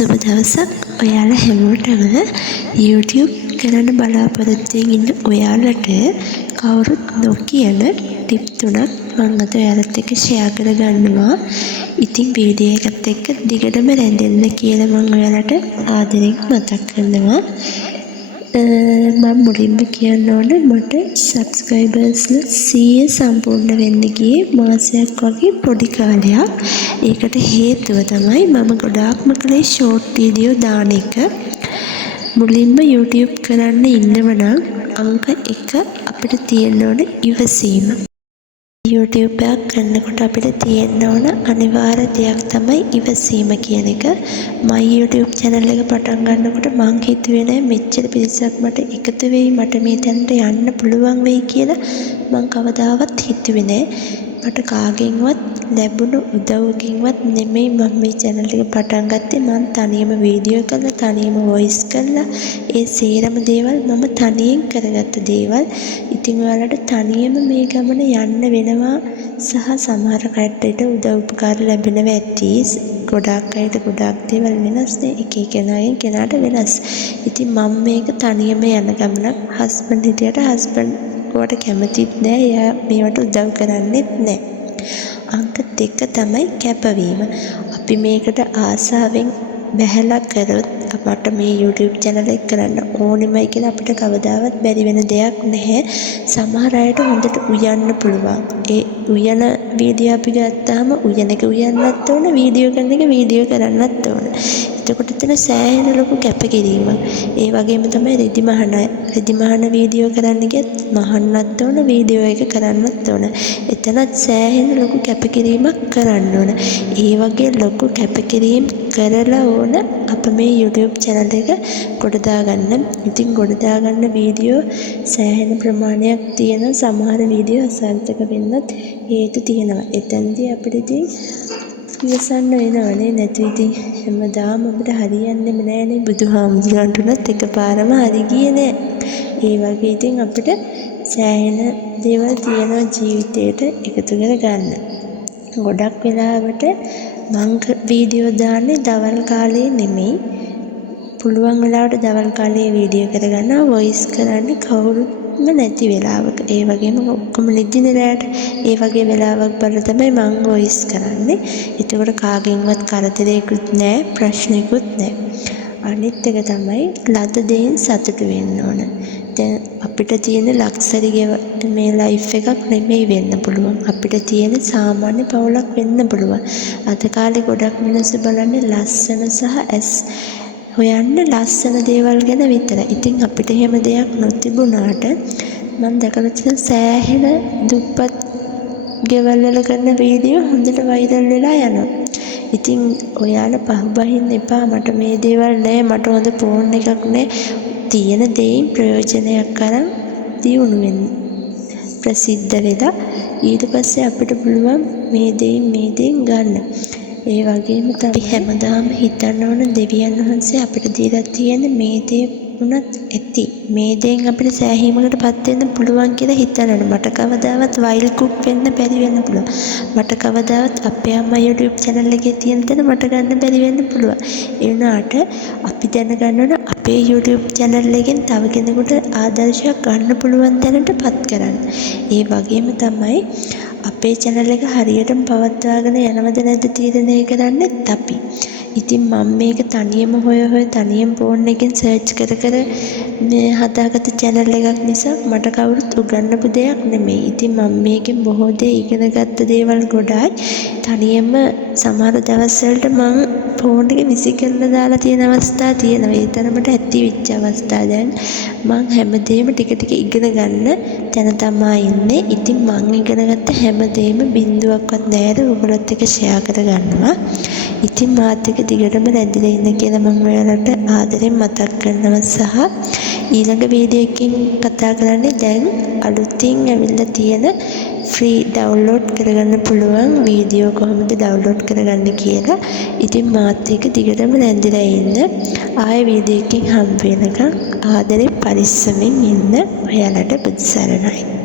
සුබ දවසක් ඔයාලා හැමෝටම YouTube කරන්න බලාපොරොත්තුවෙන් ඉන්න ඔයාලට කවුරුත් නොකියන ටිප් 3ක් මම අද ඔයාලත් එක්ක ෂෙයා කරගන්නවා. ඉතින් වීඩියෝ එකත් එක්ක දිගටම රැඳෙන්න කියලා මම ඔයාලට ආදරෙන් මතක් කරනවා. මම මුලින්ම කියන්න ඕන මට සබ්ස්ක්‍රයිබර්ස්ලා 100 සම්පූර්ණ වෙන්න ගියේ මාසයක් වගේ පොඩි කාලයක්. ඒකට හේතුව තමයි මම ගොඩාක්ම කළේ ෂෝට් වීඩියෝ දාන එක. මුලින්ම YouTube කරන්න ඉන්නව නම් අංක 1 අපිට තියෙන්න ඕන ඉවසීම. YouTube එකක් කරනකොට අපිට තියෙන්න ඕන අනිවාර්ය දෙයක් තමයි ඉවසීම කියන එක. මම YouTube channel එක පටන් ගන්නකොට මං හිතුවේ නෑ මෙච්චර පිරිසක් මට එකතු වෙයි මට මේ තැනට යන්න පුළුවන් වෙයි කියලා මං කවදාවත් හිතුවේ නෑ. මට කාගෙන්වත් ලැබුණු උදව්වකින්වත් නෙමෙයි මම මේ channel එක පටන් ගත්තේ. මං තනියම වීඩියෝ කරලා තනියම voice කරලා ඒ සේරම දේවල් මම තනියෙන් කරගත්ත දේවල්. ඉතින් ඔයාලට තනියම මේ ගමන යන්න වෙනවා සහ සමහර කට්ටියට උදව් උපකාර ලැබෙනවා ඇති. ගොඩාක් අයට ගොඩාක් දේවල් වෙනස් නේ. එක කෙනාගෙන් කෙනාට වෙනස්. ඉතින් මම මේක තනියම යන ගමනක්. හස්බන්ඩ් හිටියට හස්බන්ඩ් කොට කැමතිත් නෑ. එයා මේවට උදව් කරන්නෙත් නෑ. අංක 2 තමයි කැපවීම. අපි මේකට ආසාවෙන් බැහැලා කරොත් අපට මේ YouTube channel එක කරන්න ඕනෙමයි කියලා අපිට කවදාවත් බැරි වෙන දෙයක් නැහැ. සමහර අයට හොඳට උයන්න පුළුවන්. ඒ උයන වීඩියෝ අපි ගත්තාම උයන එක උයන්නත් ඕන, වීඩියෝ කරන එක වීඩියෝ කරන්නත් ඕන. එතකොට එතන සෑහෙන ලොකු කැපකිරීමක්. ඒ වගේම තමයි රෙදි මහන වීඩියෝ කරන්න ගියත් මහන්නත් ඕන, වීඩියෝ එක කරන්නත් ඕන. එතනත් සෑහෙන ලොකු කැපකිරීමක් කරන්න ඕන. ඒ වගේ ලොකු කැපකිරීම කරලා ඕන අප මේ YouTube channel එක ගොඩදා ගන්න. ඉතින් ගොඩදා ගන්න වීඩියෝ සෑහෙන ප්‍රමාණයක් තියෙන. සමහර වීඩියෝ අසාර්ථක වෙන්නත් හේතු තියෙනවා. එතෙන්දී අපිට ඉතින් ඉවසන්න වෙනවනේ. නැතු ඉතින් හැමදාම අපිට හරියන්නේම නෑනේ. බුදුහාමුදුරන්ටුනත් එකපාරම හරි ගියේ නෑ. ඒ වගේ ඉතින් අපිට සෑහෙන දේවල් තියෙනවා ජීවිතේට එකතු කරගන්න. ගොඩක් වෙලාවට මං වීඩියෝ දාන්නේ දවල් කාලේ නෙමෙයි. පුළුවන් වෙලාවට දවල් කාලේ වීඩියෝ කරගන්නවා. වොයිස් කරන්නේ කවුරුත්ම නැති වෙලාවක. ඒ වගේම ඔක්කොම නිදින රැට ඒ වගේ වෙලාවක් බලලා තමයි මං වොයිස් කරන්නේ. එතකොට කාගෙන්වත් කරදරයක්වත් නෑ, ප්‍රශ්නයක්වත් නෑ. අනිත් එක තමයි ලද දෙයින් සතුටු වෙන්න ඕන. දැන් අපිට තියෙන ලක්සරි මේ ලයිෆ් එකක් නෙමෙයි වෙන්න පුළුවන්. අපිට තියෙන සාමාන්‍ය පවුලක් වෙන්න පුළුවන්. අද කාලේ ගොඩක් මිනිස්සු බලන්නේ ලස්සන සහ ඇස් හොයන්න ලස්සන දේවල් ගැන විතරයි. ඉතින් අපිට එහෙම දෙයක් නොතිබුණාට මම දැකලා තියෙන සෑහෙන දුප්පත් ගෙවල් වල කරන වීඩියෝ හොඳට වෛරල් වෙලා යනවා. ඉතින් ඔයාලා පහුබහින්න එපා. මට මේ දේවල් නෑ, මට හොඳ ෆෝන් එකක් නෑ. තියෙන දෙයින් ප්‍රයෝජනයක් අරන් දියුණු වෙන්න. ප්‍රසිද්ධ වෙලා ඊට පස්සේ අපිට පුළුවන් මේ දෙයින් ගන්න. ඒ වගේම තමයි හැමදාම හිතන්න ඕන දෙවියන් වහන්සේ අපිට දීලා තියෙන මේ දේ උනත් ඇති. මේ දෙයින් අපිට සෑහීමකටපත් වෙන්න පුළුවන් කියලා හිතන්න. මට කවදාවත් වයිල් කුක් වෙන්න බැරි වෙන්න පුළුවන්. මට කවදාවත් අපේ අම්මා YouTube channel එකේ තියෙන දේ මට ගන්න බැරි වෙන්න පුළුවන්. ඒ වුණාට අපි දැනගන්න ඕන අපේ YouTube channel එකෙන් තව කෙනෙකුට ආදර්ශයක් ගන්න පුළුවන් තැනටපත් කරන්න. ඒ වගේම තමයි අපේ channel එක හරියටම පවත්වාගෙන යනවද නැද්ද තීරණය කරන්නෙත් අපි. ඉතින් මම මේක තනියම හොය තනියම ෆෝන් එකෙන් සර්ච් කර මේ හදාගත්ත channel එකක් නිසා මට කවුරුත් උගන්වපු දෙයක් නෙමෙයි. ඉතින් මම මේකෙන් බොහෝ දේ ඉගෙන ගත්ත දේවල් ගොඩයි. තනියම සමහර දවස්වලට මම ෆෝන් එක විසි කරලා දාලා තියෙන අවස්ථා තියෙනවා. ඒ තරමට ඇති වෙච්ච අවස්ථා. දැන් මම හැමදේම ටික ටික ඉගෙන ගන්න තැන තමයි ඉන්නේ. ඉතින් මම ඉගෙන ගත්ත හැමදේම බින්දුවක්වත් නැහැද ඔයගොල්ලොත් එක්ක ෂෙයා කරගන්නවා. ඉතින් මාත් එක්ක දිගටම රැඳිලා ඉන්න කියලා මම ඔයාලට ආදරෙන් මතක් කරනවා. සහ ඊළඟ වීඩියෝ එකකින් කතා කරන්නේ දැන් අලුතින් ඇවිල්ලා තියෙන ෆ්‍රී ඩවුන්ලෝඩ් කරගන්න පුළුවන් වීඩියෝ කොහොමද ඩවුන්ලෝඩ් කරගන්න කියලා. ඉතින් මාත් එක්ක දිගටම රැඳිලා ඉන්න. ආයෙ වීඩියෝ එකකින් හම්බ වෙනකන් ආදරේ පරිස්සමෙන් ඉන්න. ඔයාලට බුදු සරණයි.